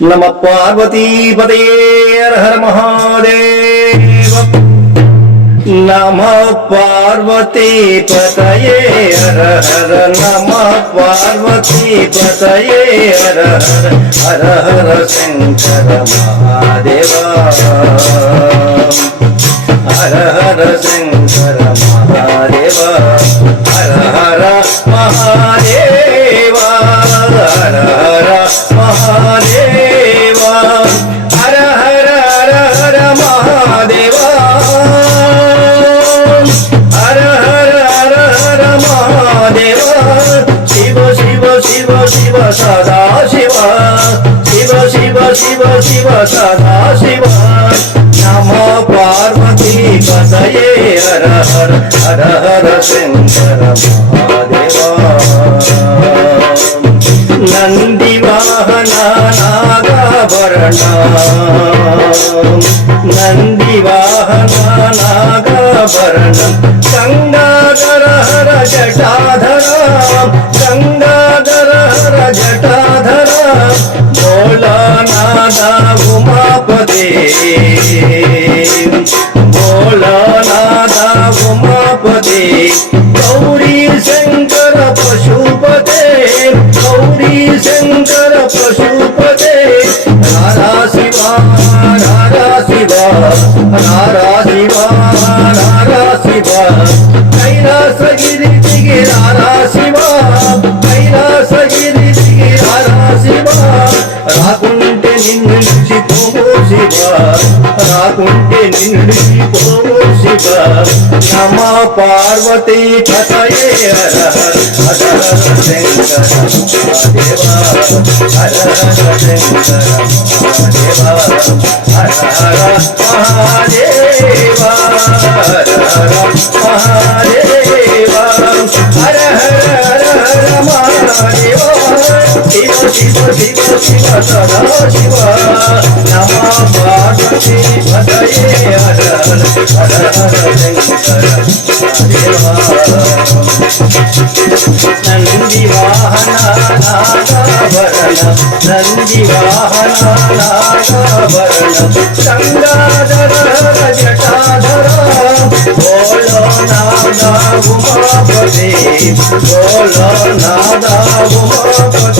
నమ పార్వతీపదే హర మహాదేవ నమ పార్వతీపతయే హర హర నమ పార్వతీపతయే హర హర హర హర శంకర మహాదేవ హర హర శంకర మహాదేవ హర హర మహాదేవ శివ శివ సదా శివ నమ పార్వతీ పదయే హర హర హర హర శంకర మహాదేవ నంది వాహన నాగాభరణ నంది వాహన నాగాభరణ గంగాధర హర జటాధర గంగాధర శివ రారా శివ రారా శివ కైలాసగిరి దిగి రారా శివ కైలాసగిరి దిగి రారా శివ రాకుంటే నిన్ను శివ రాకుంటే నిన్ను నిలిచిపోవు శివ. నమ పార్వతీ పతయే హర హర శంకర దేవ హర హర శంకర దేవ హర హర మహాదేవ హర హర మహాదేవ హర హర హర హర మహాదేవ శివ. శివ శివ శివ సదా శివ నమ నంది వాహనాభరణ నంది వాహనాభరణ గంగాధర జటాధర బోలో నాదా ఉమాపదే బోలో నాదా ఉమాపదే